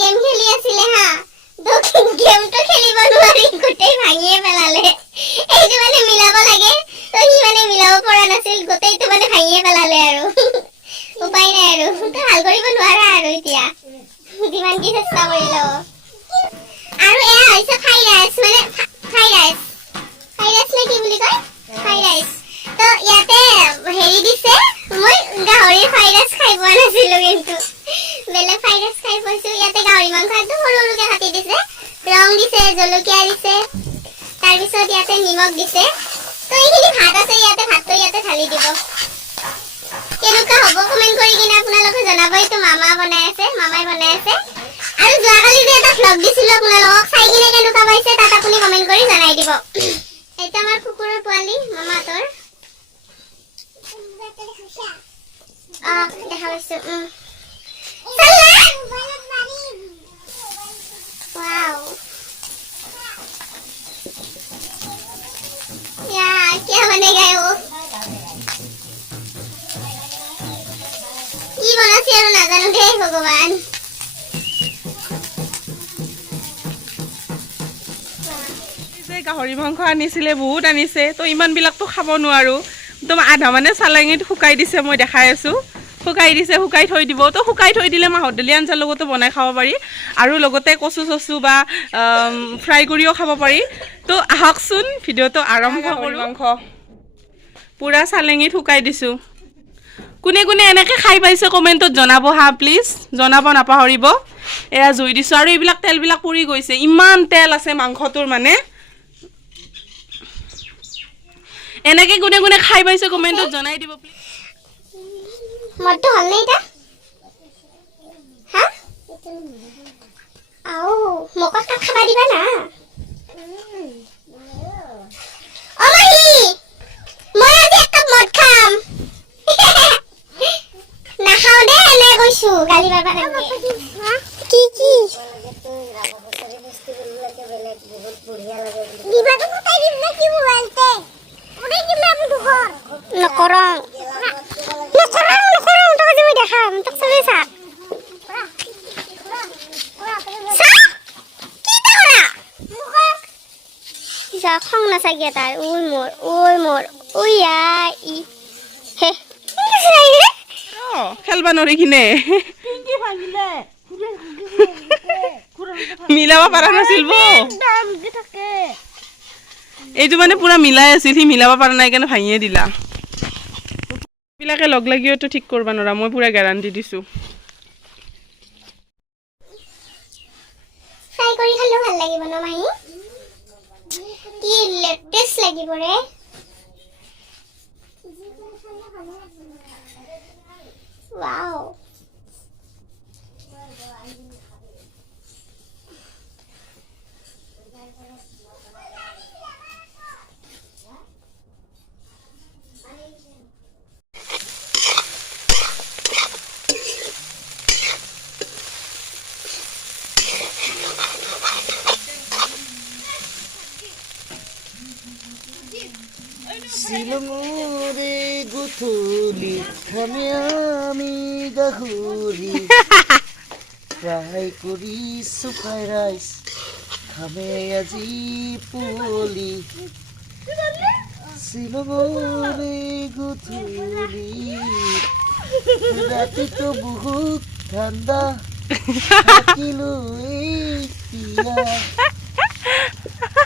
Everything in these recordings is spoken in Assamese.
গেম খেলি আছিলে হা তো গেমটো খেলিব নোৱাৰি গোটেই ভাঙিয়ে পেলালে এইটো মানে মিলাব লাগে তো সি মানে মিলাব পৰা নাছিল গোটেইটো মানে ভাঙিয়ে পেলালে আৰু উপায় নাই আৰু তো হাল কৰিব নোৱাৰা আৰু এতিয়া যিমান কি চেষ্টা কৰিলো আৰু এয়া হৈছে ফ্ৰাইড ৰাইচ মানে ফ্ৰাইড ৰাইচ নে কি বুলি কয় ফ্ৰাইড ৰাইচ তো ইয়াতে হেৰি দিছে মই গাহৰি ফ্ৰাইড ৰাইচ খাই পোৱা নাছিলো কিন্তু বেলেগ ফ্ৰাইড ৰাইচ খাই পাইছো ইয়াতে গাহৰি মাংস একদম সৰু সৰুকে কাটি দিছে ৰং দিছে জলকীয়া দিছে তাৰ পিছত ইয়াতে নিমখ দিছে তো এইখিনি ভাত আছে ইয়াতে ভাতটো ইয়াতে ঢালি দিব কেনেকুৱা হ'ব কমেন্ট কৰি কিনে আপোনালোকে জনাব এইটো মামাই বনাই আছে আৰু যোৱাকালি যে এটা ভ্লগ দিছিলো আপোনালোকক চাই কিনে কেনেকুৱা পাইছে তাত আপুনি কমেন্ট কৰি জনাই দিব এটা আমাৰ কুকুৰৰ পোৱালি মামাতৰ দেখা পাইছো वाओ यार क्या बनेगा वो কি বনাছি আৰু নাজানো দে ভগৱান গাহৰি মাংস আনিছিলে বহুত আনিছে তো ইমান বিলাকতো খাব নোৱাৰো একদম আধা মানে চালাঙিত শুকাই দিছে মই দেখাই আছো শুকাই থৈ দিব তো শুকাই থৈ দিলে মাহৰ দালি আঞ্জাৰ লগতো বনাই খাব পাৰি আৰু লগতে কচু চচু বা ফ্ৰাই কৰিও খাব পাৰি তো আহকচোন ভিডিঅ'টো আৰম্ভ কৰোঁ মাংস পুৰা চালেঙিত শুকাই দিছো কোনে কোনে এনেকৈ খাই পাইছে কমেণ্টত জনাব হা প্লিজ জনাব নাপাহৰিব এয়া জুই দিছো আৰু এইবিলাক তেলবিলাক পুৰি গৈছে ইমান তেল আছে মাংসটোৰ মানে এনেকৈ কোনে কোনে খাই পাইছে কমেণ্টত জনাই দিব প্লিজ মটো হল নাই তা হা আও মকত কাপ খাবা দিবা না ও মাহি মই আজি এক কাপ মদ খাম না খাও দে এনে কইছো গালি বাবা নাকি কি দিবা তো কোথায় দিম না কি মোবাইলতে ওরে কি আমি দুখর নকরং তো আমি দেখাম তো সবে সা যা খং না সাগিয়া তার ওই মোর ওই ই হে খেলবা নৰি কিনে পিংকি ভাঙিলে মিলাব পাৰা নাছিল বো এইটো মানে পুৰা মিলাই আছিল সি মিলাব পাৰা নাই কাৰণে ভাঙিয়ে দিলা বিলাকে লগ লাগিওতো ঠিক কৰিব নোৱাৰা মই পুৰা গ্যাৰান্টি দিছো ফ্ৰাই কৰি খালেও ভাল লাগিব ন মাহি কি লেটেস্ট লাগিব ৰে ওয়াও শিলঙৰে গুথলি খামে আমি গাহৰি ফ্ৰাই কৰিছো ফ্ৰাইড ৰাইচ খামে আজি পুলি শিলঙৰে গুথলি ৰাতিটো বহুত ঠাণ্ডা থাকিলো এতিয়া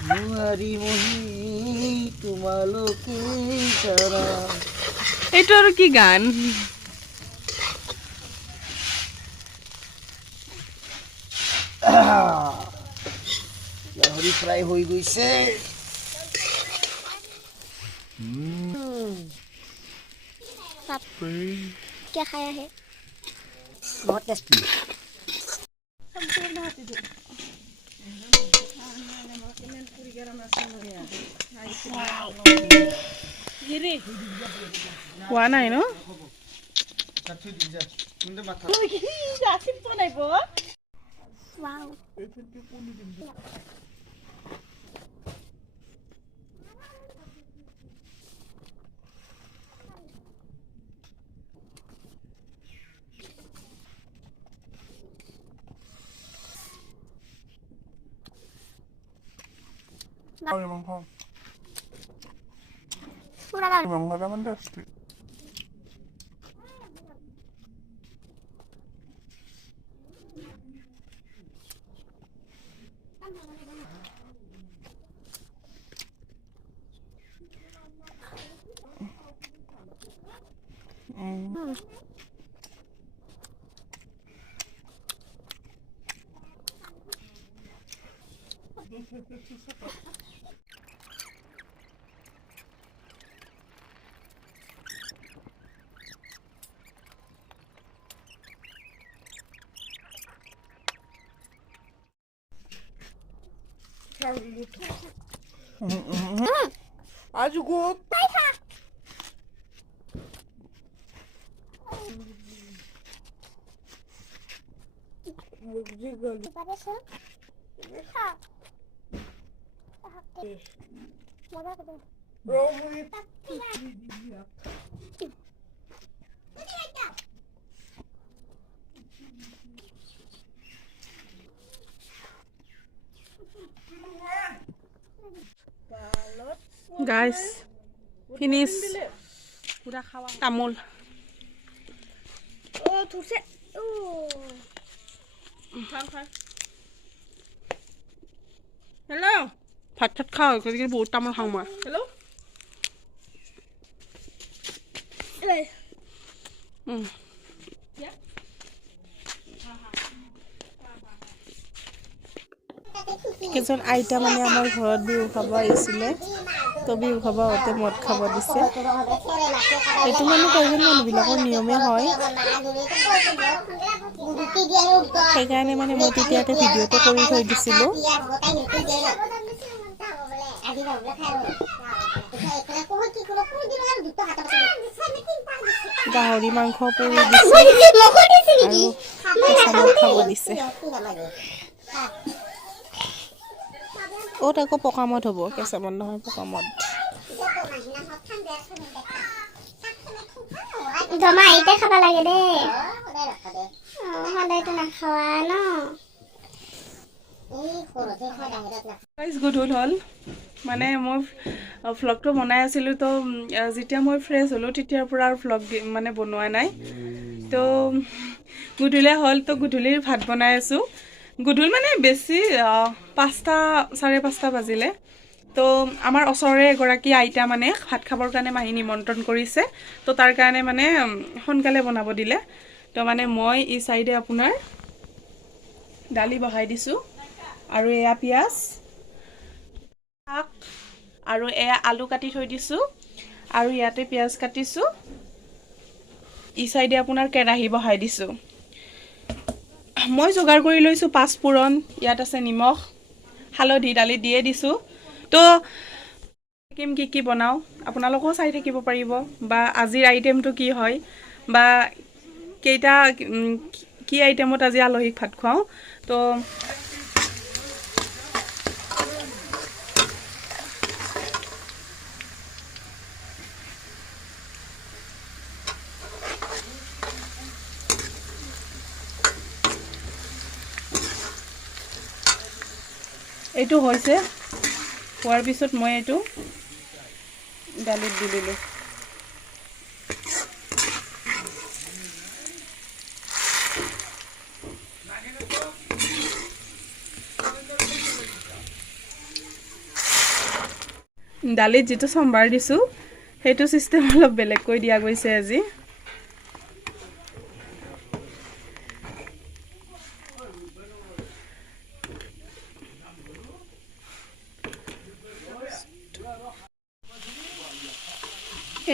নোৱাৰি মহি তোমালোকে যাৰা এইটো আৰু কি গান গাহৰি ফ্ৰাই হৈ গৈছে क्या खाया है बहुत टेस्टी খোৱা নাই ন वाओ গাহৰি মাংস পুৰা গাহৰি মাংসটা মানে tasty 아주 굿 Guys, finish. Udah khawa. Tamul. Oh, thurse. Oh. Hello. Phat phat khao, cái bột tamul khang mà. Hello. Đây. কেজন আইতা মানে আমাৰ ঘৰত বিহু খাব আহিছিলে তো বিহু খাব হতে মদ খাব দিছে এইটো মানে কজন মানুহবিলাকৰ নিয়মে হয় সেইকাৰণে মানে মই তেতিয়াতে ভিডিঅ'টো কৰি থৈ দিছিলোঁ গাহৰি মাংস পুৰি দিছে আৰু কেঁচা মদ খাব দিছে ওত আকৌ পকামত হ'ব কেঁচা মদ নহয় পকামত জমা এইতে খাব লাগে দে সদায়তো নাখাৱা ন গাইজ গুড হ'ল মানে মই ভ্লগটো বনাই আছিলোঁ তো যেতিয়া মই ফ্ৰেছ হ'লোঁ তেতিয়াৰ পৰা আৰু ভ্লগ মানে বনোৱা নাই তো গধূলি হ'ল তো গধূলিৰ ভাত বনাই আছোঁ গধূলি মানে বেছি 5টা 5:30 বাজিলে তো আমাৰ ওচৰৰে এগৰাকী আইতা মানে ভাত খাবৰ কাৰণে মাহি নিমন্ত্ৰণ কৰিছে তো তাৰ কাৰণে মানে সোনকালে বনাব দিলে তো মানে মই এই চাইডে আপোনাৰ দালি বহাই দিছোঁ আৰু এয়া পিঁয়াজ শাক আৰু এয়া আলু কাটি থৈ দিছোঁ আৰু ইয়াতে পিঁয়াজ কাটিছোঁ এই চাইডে আপোনাৰ কেৰাহী বহাই দিছোঁ মই যোগাৰ কৰি লৈছোঁ 5 ফুৰণ ইয়াত আছে নিমখ হালধি দালি দিয়ে দিছোঁ তো কি বনাওঁ আপোনালোকেও চাই থাকিব পাৰিব বা আজিৰ আইটেমটো কি হয় বা কেইটা কি আইটেমত আজি আলহীক ভাত খুৱাওঁ তো এইটো হৈছে হোৱাৰ পিছত মই এইটো দালিত দি দিলোঁ দালিত যিটো সম্ভাৰ দিছোঁ সেইটো চিষ্টেম অলপ বেলেগকৈ দিয়া গৈছে আজি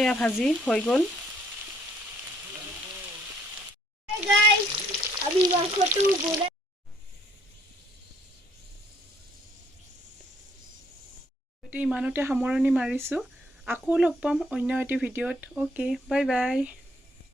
এয়া ভাজি হৈ গ'ল গাইস আমি মাংসটো বনাই ইমানতে সামৰণি মাৰিছোঁ আকৌ লগ পাম অন্য এটি ভিডিঅ'ত ওকে বাই বাই